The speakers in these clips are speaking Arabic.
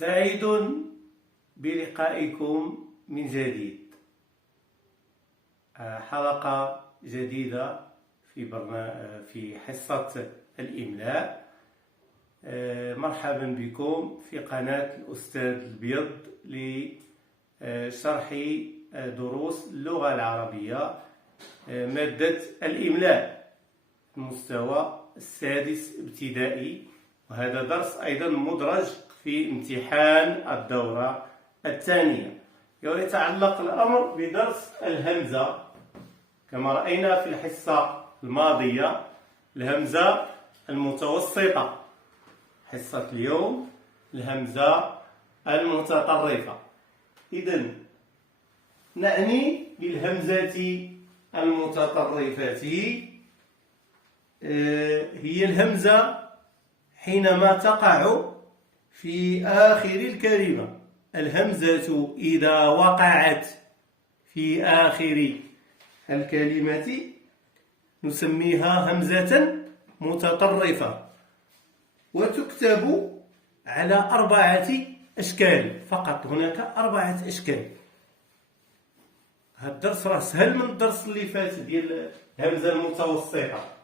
سعيد بلقائكم من جديد. حلقة جديدة في حصة الإملاء. مرحبا بكم في قناة الأستاذ البيض لشرح دروس اللغة العربية، مادة الإملاء المستوى السادس ابتدائي، وهذا درس أيضا مدرج في امتحان الدورة الثانية. ويتعلق الأمر بدرس الهمزة كما رأينا في الحصة الماضية، الهمزة المتوسطة. حصة اليوم الهمزة المتطرفة. إذن نعني بالهمزة المتطرفة هي الهمزة حينما تقع في آخر الكلمة. الهمزة إذا وقعت في آخر الكلمة نسميها همزة متطرفة، وتكتب على 4 أشكال فقط. هناك 4 أشكال. هذا الدرس راه سهل من الدرس اللي فات ديال الهمزة المتوسطة.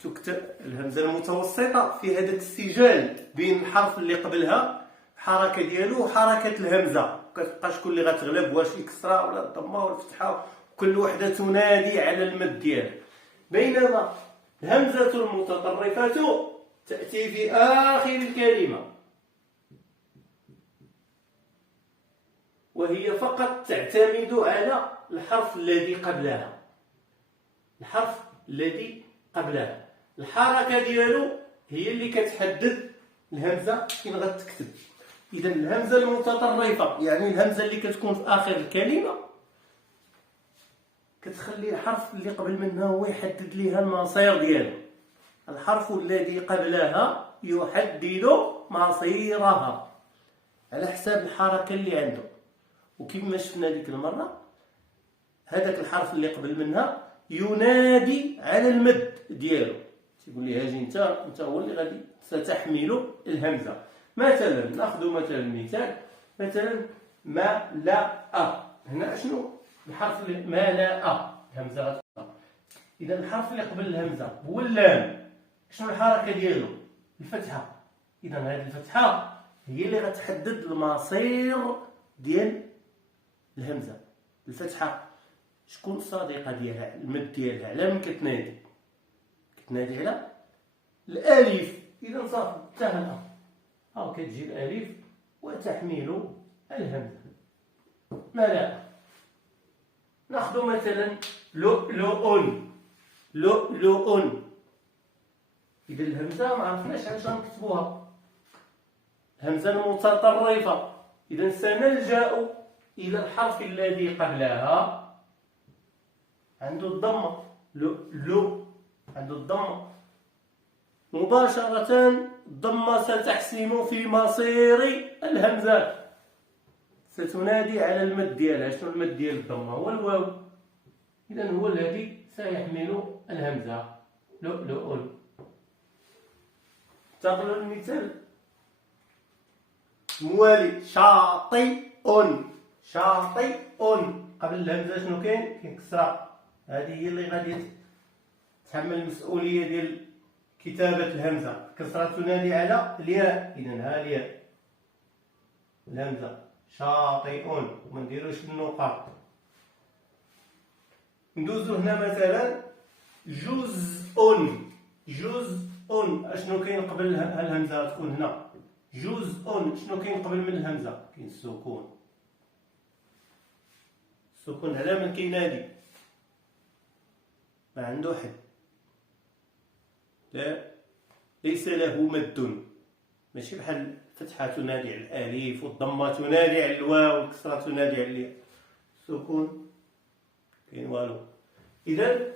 تكتب الهمزة المتوسطة في هذاك السجال بين الحرف اللي قبلها، الحركة ديالو وحركة الهمزة، كتبقى شكون اللي غتغلب، واش إكسرا ولا الضمة ولا الفتحة، وكل وحدة تنادي على المد ديالها. بينما الهمزة المتطرفة تأتي في آخر الكلمة، وهي فقط تعتمد على الحرف الذي قبلها. الحرف الذي قبلها الحركة ديالو هي اللي كتحدد الهمزة فين غتكتب. إذا الهمزة المتطرفة يعني الهمزة اللي كتكون في آخر الكلمة، كتخلي الحرف اللي قبل منها هو يحدد ليها المصير ديالها. الحرف الذي قبلها يحدد مصيرها على حساب الحركة اللي عنده. وكما شفنا ديك المرة، هذاك الحرف اللي قبل منها ينادي على المد ديالو، تيقول لي هاجي انت هو اللي غادي ستحمل الهمزة. مثلا ناخذ مثال ما لا. هنا شنو الحرف اللي ما لا؟ الهمزة. اذا الحرف اللي قبل الهمزة هو اللام. شنو الحركة ديالو؟ الفتحة. اذا هذه الفتحة هي اللي غتحدد المصير ديال الهمزة. الفتحة شكون الصديقة ديالها؟ المد ديالها. على من كتنادي على الالف. اذا صافي انتهى. ها كتجي الالف وتحمل الهمزة. ملا. ناخذ مثلا لؤلؤ. اذا الهمزة ما عرفناش علاش غنكتبوها، همزة المتطرفة. اذا سنلجأ الى الحرف الذي قبلها، عنده الضمة. لو عنده الضمة مباشرة. الضمة ستحسم في مصير الهمزات، ستنادي على المد ديالها. شنو المد ديال الضمة؟ هو الواو. إذا هو الذي سيحمل الهمزة. لؤلؤ. انتقلوا للمثال موالي. شاطئ. قبل الهمزة شنو كاين كسرة. هذه هي اللي غادي تحمل المسؤولية ديال كتابة الهمزة. كسرة تنادي على الياء. إذا ها الياء الهمزة. شاطئ. ما نديروش النقاط. ندوزو هنا مثلا جزء. اشنو كاين قبل الهمزة؟ تكون هنا جزء. شنو كاين قبل من الهمزة؟ كاين السكون. السكون على من كينادي؟ ما عنده حد. لا، ليس له مد. ماشي بحال الفتحة تنادي على الألف، والضمة تنادي على الواو، والكسرة تنادي على الياء. السكون كاين والو. إذا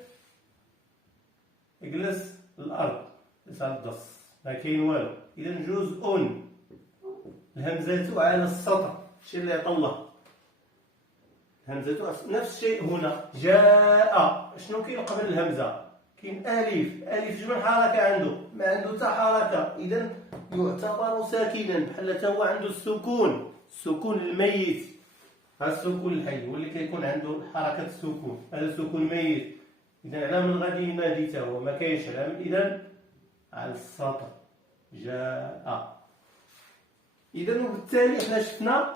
اجلس الأرض، ليس على الدرس، ما كاين والو. إذا جزء. الهمزة على السطر، الشيء اللي عطا الله. همزة نفس الشيء هنا. جاء. شنو كاين قبل الهمزة؟ كاين ألف، ألف جمل حركة عنده، ما عنده حتى حركة، إذا يعتبر ساكنا بحال حتى هو عنده السكون، السكون الميت. ها السكون الحي هو اللي كيكون عنده حركة السكون، هذا سكون ميت. إذا على من غادي ينادي حتى هو ما كاينش علامة، إذا على السطر جاء. إذا وبالتالي حنا شفنا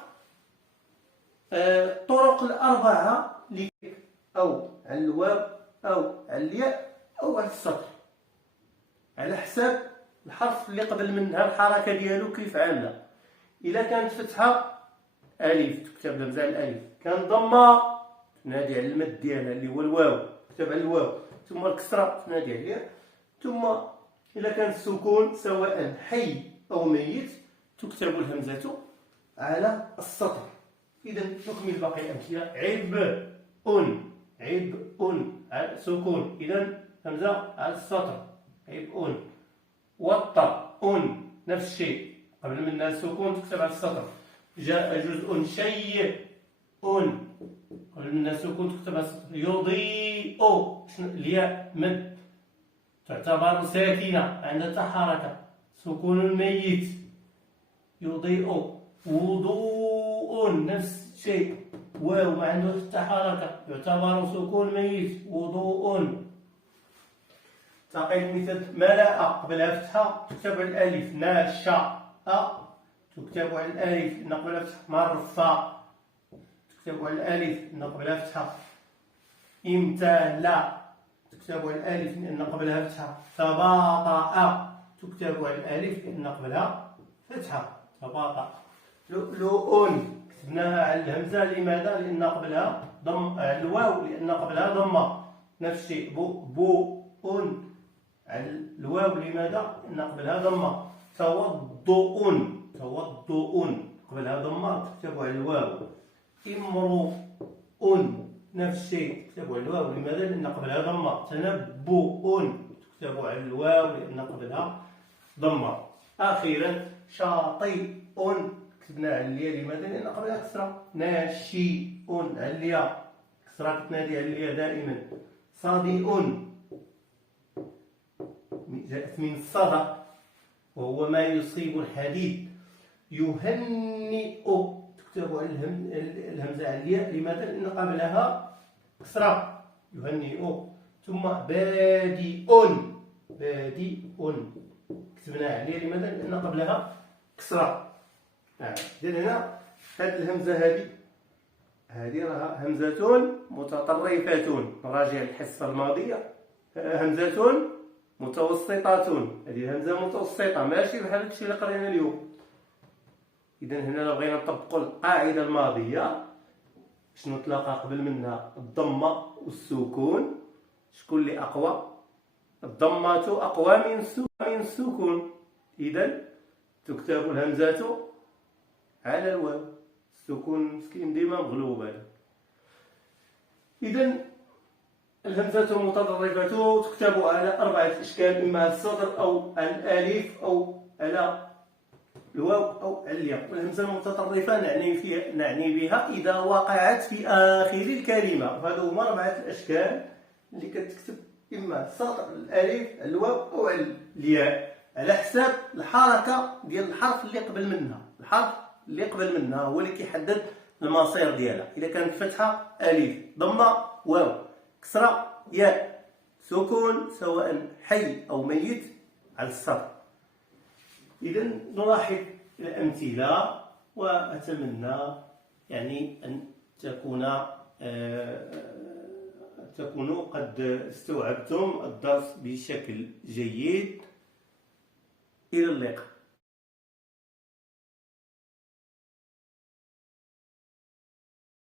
الطرق الأربعة أو على الواو أو على الياء أو على السطر، على حساب الحرف اللي قبل منها الحركة ديالو كيف عاملة. إلا كانت فتحة ألف تكتب الهمزة على الألف، كان ضمة تنادي على المد ديالها اللي هو الواو تكتب على الواو، ثم الكسرة تنادي عليها، ثم إلا كان السكون سواء حي أو ميت تكتب الهمزة على السطر. إذا نكمل باقي الأمثلة. عبء، عبء على سكون، إذا همزة على السطر عبء. وطأ نفس الشيء، قبل منها السكون تكتب على السطر. جاء جزء شيء قبل منها السكون تكتب على السطر. يضيء الياء مد تعتبر ساكنة عندها حركة، سكون ميت يضيء. وضوء نفس الشيء، واو ما عنده حتى حركة يعتبر سكون ميت وضوء. تعطيك مثال ملأ قبلها فتحة تكتب على الألف. ناشأ تكتب على الألف لأن قبلها فتحة. مرفأ تكتب على الألف لأن قبلها فتحة. امتلأ تكتب على الألف لأن قبلها فتحة. تباطأ تكتب على الألف لأن قبلها فتحة. تباطأ. لؤلؤ كتبناها على الهمزة، لماذا؟ لأن قبلها على الواو لأن قبلها ضمة. نفس الشيء بوء على الواو، لماذا؟ لأن قبلها ضمة. توضؤ قبلها ضمة تكتب على الواو. امرؤ نفس الشيء تكتب على الواو، لماذا؟ لأن قبلها ضمة. تنبؤ تكتب على الواو لأن قبلها ضمة. أخيرا شاطئ كتبنا على الياء، لماذا؟ لأن قبلها كسرة. ناشئ على الياء، كسرة كتنادي على الياء دائما. صادئ جاءت من الصدى وهو ما يصيب الحديد. يهنئ تكتب على الهمزة على الياء، لماذا؟ لأن قبلها كسرة. يهنئ. ثم بادئ كتبنا عليه، لماذا؟ لأن قبلها كسرة. إذن هنا هذه الهمزة هذه راها همزة متطرفة، نراجع الحصة الماضية. همزة متوسطات، هذه همزة متوسطة ماشي بحال هادشي اللي قرينا اليوم. إذن هنا لو بغينا نطبقوا القاعدة الماضية، شنو تلاقى قبل منها الضمة والسكون، شكون اللي أقوى؟ الضمة أقوى من السكون، إذن تكتب الهمزة على الواو. السكون مسكين ديما مغلوب هذا. إذن الهمزة المتطرفة تكتب على 4 أشكال، إما على السطر أو على الألف أو على الواو أو على الياء. والهمزة المتطرفة نعني بها إذا وقعت في آخر الكلمة، وهذو هما 4 الأشكال اللي كتكتب إما على السطر، الألف، الواو أو على الياء، على حساب الحركة ديال الحرف اللي قبل منها. الحرف اللي قبل منها هو اللي كيحدد المصير ديالها. إذا كانت فتحة ألف، ضمة واو، كسرة ياء، سكون سواء حي أو ميت على السطر. إذا نلاحظ الأمثلة، وأتمنى أن تكونوا قد استوعبتم الدرس بشكل جيد. إلى اللقاء.